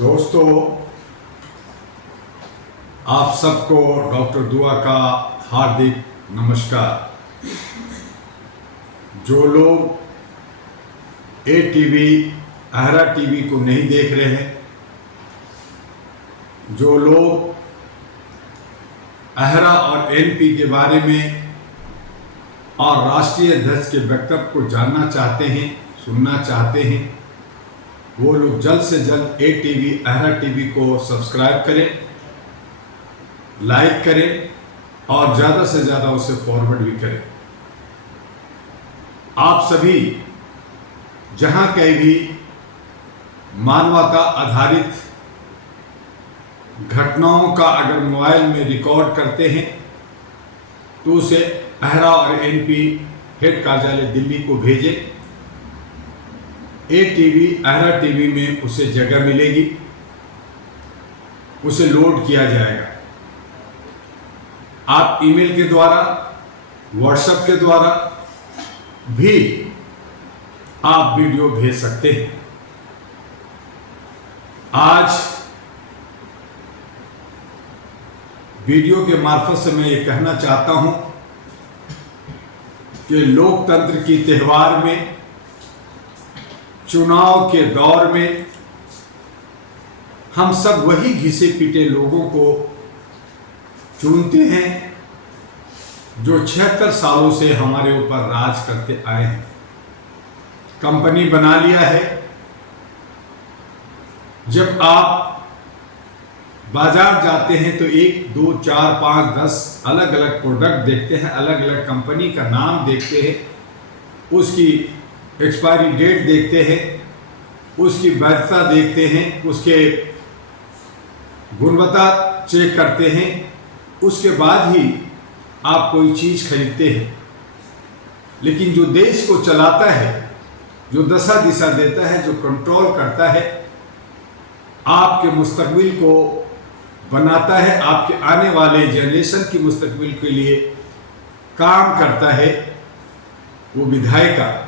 दोस्तों, आप सबको डॉक्टर दुआ का हार्दिक नमस्कार। जो लोग ATV अहरा टीवी को नहीं देख रहे हैं, जो लोग अहरा और NP के बारे में और राष्ट्रीय अध्यक्ष के वक्तव्य को जानना चाहते हैं, सुनना चाहते हैं, वो लोग जल्द से जल्द ATV अहरा टीवी को सब्सक्राइब करें, लाइक करें और ज़्यादा से ज़्यादा उसे फॉरवर्ड भी करें। आप सभी जहां कहीं भी मानवता आधारित घटनाओं का अगर मोबाइल में रिकॉर्ड करते हैं तो उसे अहरा और NP हेड कार्यालय दिल्ली को भेजें। ATV अहरा टीवी में उसे जगह मिलेगी, उसे लोड किया जाएगा। आप ईमेल के द्वारा, व्हाट्सएप के द्वारा भी आप वीडियो भेज सकते हैं। आज वीडियो के मार्फत से मैं ये कहना चाहता हूं कि लोकतंत्र की त्योहार में, चुनाव के दौर में हम सब वही घिसे पीटे लोगों को चुनते हैं जो 76 सालों से हमारे ऊपर राज करते आए हैं। कंपनी बना लिया है। जब आप बाजार जाते हैं तो 1, 2, 4, 5, 10 अलग अलग प्रोडक्ट देखते हैं, अलग अलग कंपनी का नाम देखते हैं, उसकी एक्सपायरी डेट देखते हैं, उसकी वैधता देखते हैं, उसके गुणवत्ता चेक करते हैं, उसके बाद ही आप कोई चीज़ खरीदते हैं। लेकिन जो देश को चलाता है, जो दशा दिशा देता है, जो कंट्रोल करता है, आपके मुस्तकबिल को बनाता है, आपके आने वाले जनरेशन की मुस्तकबिल के लिए काम करता है, वो विधायिका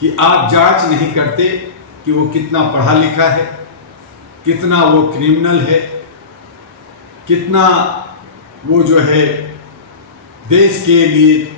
कि आप जांच नहीं करते कि वो कितना पढ़ा लिखा है, कितना वो क्रिमिनल है, कितना वो जो है देश के लिए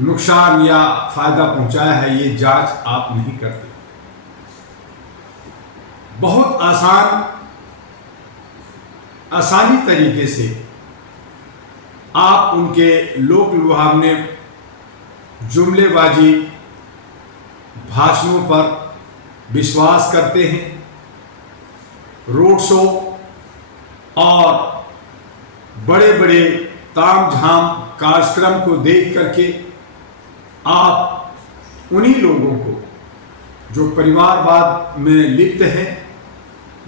नुकसान या फायदा पहुंचाया है, ये जांच आप नहीं करते। बहुत आसानी तरीके से आप उनके लोक लुभावने जुमलेबाजी भाषणों पर विश्वास करते हैं। रोड शो और बड़े बड़े तामझाम कार्यक्रम को देख करके आप उन्हीं लोगों को जो परिवारवाद में लिप्त हैं,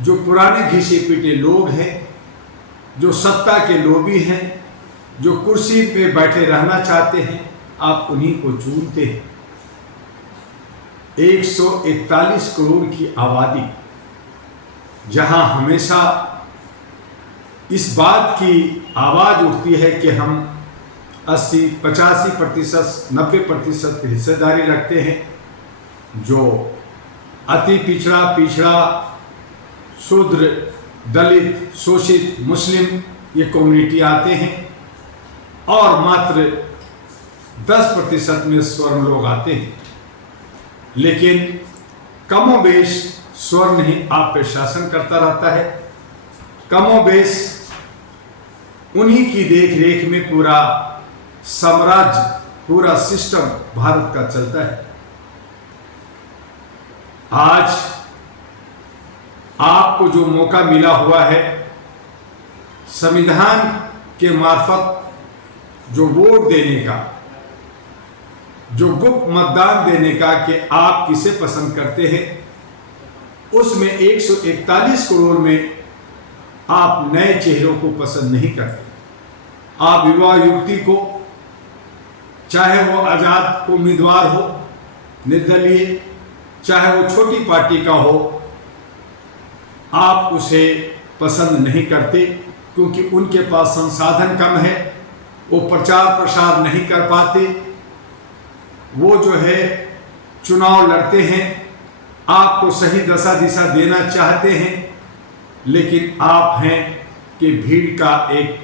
जो पुराने घिसे पीटे लोग हैं, जो सत्ता के लोभी हैं, जो कुर्सी पे बैठे रहना चाहते हैं, आप उन्हीं को चुनते हैं। 141 करोड़ की आबादी जहां हमेशा इस बात की आवाज उठती है कि हम 80, 85%, 90% हिस्सेदारी रखते हैं, जो अति पिछड़ा, शूद्र, दलित, शोषित, मुस्लिम ये कम्युनिटी आते हैं और मात्र 10% में स्वर्ण लोग आते हैं। लेकिन कमोबेश स्वर्ण ही आप पे शासन करता रहता है। कमोबेश उन्हीं की देख रेख में पूरा साम्राज्य, पूरा सिस्टम भारत का चलता है। आज आपको जो मौका मिला हुआ है, संविधान के मार्फत जो वोट देने का, जो गुप्त मतदान देने का कि आप किसे पसंद करते हैं, उसमें 141 करोड़ में आप नए चेहरों को पसंद नहीं करते। आप युवा युवती को, चाहे वो आजाद उम्मीदवार हो, निर्दलीय, चाहे वो छोटी पार्टी का हो, आप उसे पसंद नहीं करते क्योंकि उनके पास संसाधन कम है, वो प्रचार प्रसार नहीं कर पाते, वो जो है चुनाव लड़ते हैं, आपको सही दशा दिशा देना चाहते हैं, लेकिन आप हैं कि भीड़ का एक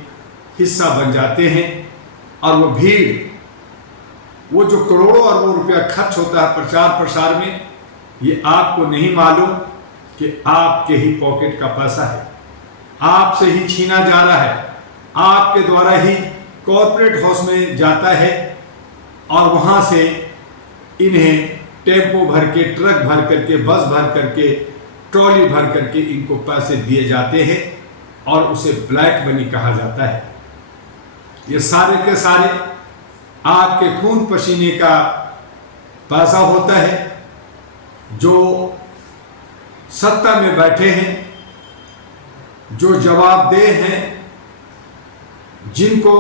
हिस्सा बन जाते हैं। और वो भीड़, वो जो करोड़ों अरबों रुपया खर्च होता है प्रचार प्रसार में, ये आपको नहीं मालूम कि आपके ही पॉकेट का पैसा है, आपसे ही छीना जा रहा है, आपके द्वारा ही कॉर्पोरेट हाउस में जाता है और वहाँ से इन्हें टेम्पो भर के, ट्रक भर करके, बस भर करके, ट्रॉली भर करके इनको पैसे दिए जाते हैं और उसे ब्लैक मनी कहा जाता है। ये सारे के सारे आपके खून पसीने का पैसा होता है। जो सत्ता में बैठे हैं, जो जवाबदेह हैं, जिनको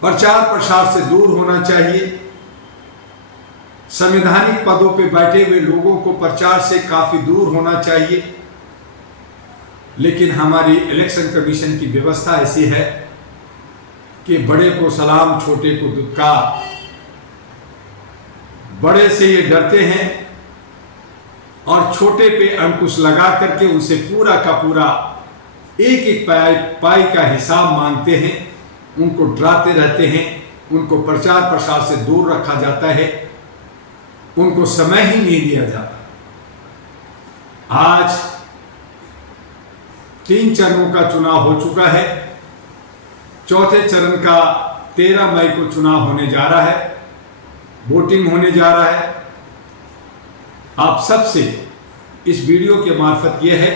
प्रचार प्रसार से दूर होना चाहिए, संवैधानिक पदों पे बैठे हुए लोगों को प्रचार से काफी दूर होना चाहिए। लेकिन हमारी इलेक्शन कमीशन की व्यवस्था ऐसी है कि बड़े को सलाम, छोटे को दुत्कार। बड़े से ये डरते हैं और छोटे पे अंकुश लगा करके उनसे पूरा का पूरा एक एक पाई का हिसाब मांगते हैं, उनको डराते रहते हैं, उनको प्रचार प्रसार से दूर रखा जाता है, उनको समय ही नहीं दिया जाता। आज 3 चरणों का चुनाव हो चुका है। चौथे चरण का 13 मई को चुनाव होने जा रहा है, वोटिंग होने जा रहा है। आप सबसे इस वीडियो के मार्फत यह है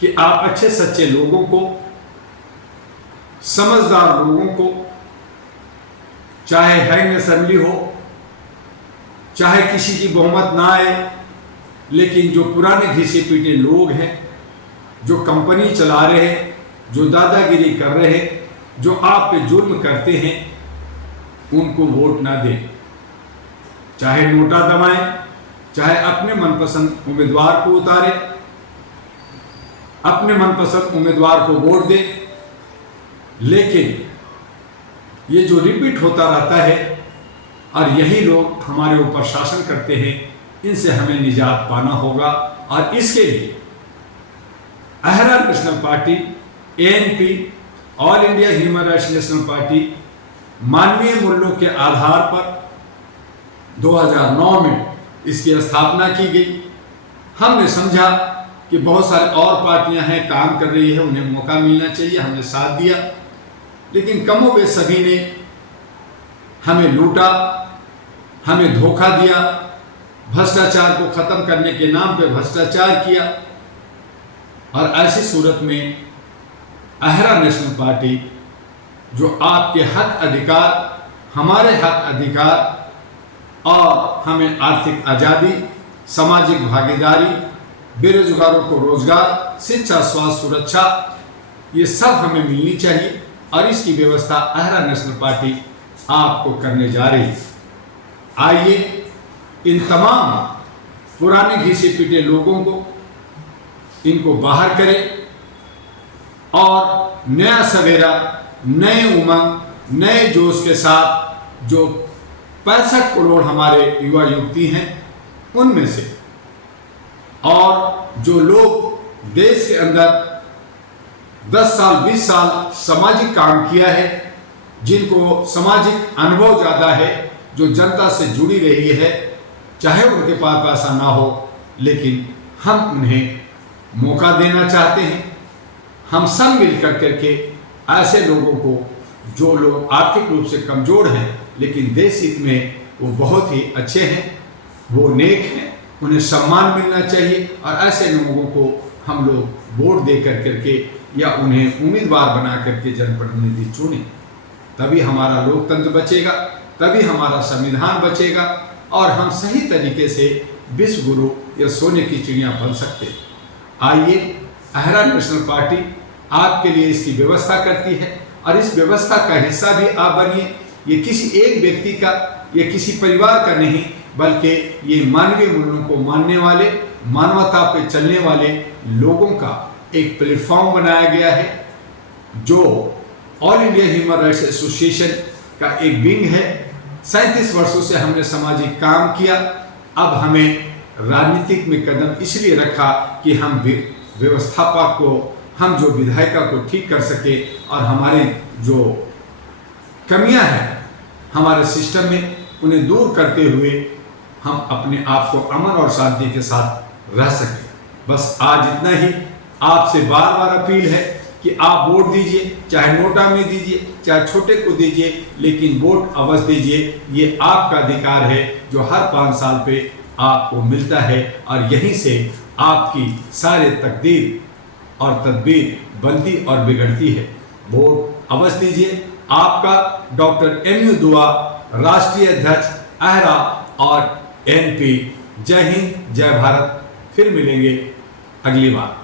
कि आप अच्छे सच्चे लोगों को, समझदार लोगों को, चाहे हैंग असेंबली हो, चाहे किसी की बहुमत ना आए, लेकिन जो पुराने घिसे पीटे लोग हैं, जो कंपनी चला रहे हैं, जो दादागिरी कर रहे हैं, जो आप पे जुल्म करते हैं, उनको वोट ना दें। चाहे नोटा दबाएं, चाहे अपने मनपसंद उम्मीदवार को उतारें, अपने मनपसंद उम्मीदवार को वोट दें। लेकिन ये जो रिपीट होता रहता है और यही लोग हमारे ऊपर शासन करते हैं, इनसे हमें निजात पाना होगा। और इसके लिए अहरा national party, ANP, all India human rights national party, मानवीय मूल्यों के आधार पर 2009 में इसकी स्थापना की गई। हमने समझा कि बहुत सारे और पार्टियां हैं, काम कर रही है, उन्हें मौका मिलना चाहिए, हमने साथ दिया। लेकिन कमोबेश सभी ने हमें लूटा, हमें धोखा दिया, भ्रष्टाचार को खत्म करने के नाम पे भ्रष्टाचार किया। और ऐसी सूरत में अहरा नेशनल पार्टी, जो आपके हक अधिकार, हमारे हक अधिकार और हमें आर्थिक आज़ादी, सामाजिक भागीदारी, बेरोजगारों को रोजगार, शिक्षा, स्वास्थ्य, सुरक्षा, ये सब हमें मिलनी चाहिए। और इसकी व्यवस्था अहरा नेशनल पार्टी आपको करने जा रही है। आइए इन तमाम पुराने घिसे पीटे लोगों को, इनको बाहर करें और नया सवेरा, नए उमंग, नए जोश के साथ जो 65 करोड़ हमारे युवा युवती हैं, उनमें से, और जो लोग देश के अंदर 10 साल 20 साल सामाजिक काम किया है, जिनको सामाजिक अनुभव ज़्यादा है, जो जनता से जुड़ी रही है, चाहे उनके पास पैसा ना हो, लेकिन हम उन्हें मौका देना चाहते हैं। हम सब मिल करके ऐसे लोगों को, जो लोग आर्थिक रूप से कमज़ोर हैं लेकिन देश हित में वो बहुत ही अच्छे हैं, वो नेक हैं, उन्हें सम्मान मिलना चाहिए। और ऐसे लोगों को हम लोग वोट दे करके या उन्हें उम्मीदवार बना करके जनप्रतिनिधि चुने, तभी हमारा लोकतंत्र बचेगा, तभी हमारा संविधान बचेगा और हम सही तरीके से विश्व गुरु या सोने की चिड़िया बन सकते। आइए, अहरा नेशनल पार्टी आपके लिए इसकी व्यवस्था करती है और इस व्यवस्था का हिस्सा भी आप बनिए। ये किसी एक व्यक्ति का या किसी परिवार का नहीं, बल्कि ये मानवीय मूल्यों को मानने वाले, मानवता पे चलने वाले लोगों का एक प्लेटफॉर्म बनाया गया है, जो all India human rights association का एक विंग है। 37 वर्षों से हमने सामाजिक काम किया, अब हमें राजनीतिक में कदम इसलिए रखा कि हम व्यवस्थापक को, हम जो विधायिका को ठीक कर सके और हमारे जो कमियां हैं हमारे सिस्टम में उन्हें दूर करते हुए हम अपने आप को अमन और शांति के साथ रह सकें। बस आज इतना ही। आपसे बार बार अपील है कि आप वोट दीजिए, चाहे नोटा में दीजिए, चाहे छोटे को दीजिए, लेकिन वोट अवश्य दीजिए। ये आपका अधिकार है जो हर 5 साल पे आपको मिलता है और यहीं से आपकी सारे तकदीर और तदबीर बनती और बिगड़ती है। वोट अवश्य दीजिए। आपका डॉक्टर MU दुआ, राष्ट्रीय अध्यक्ष अहरा और NP। जय हिंद, जय भारत। फिर मिलेंगे अगली बार।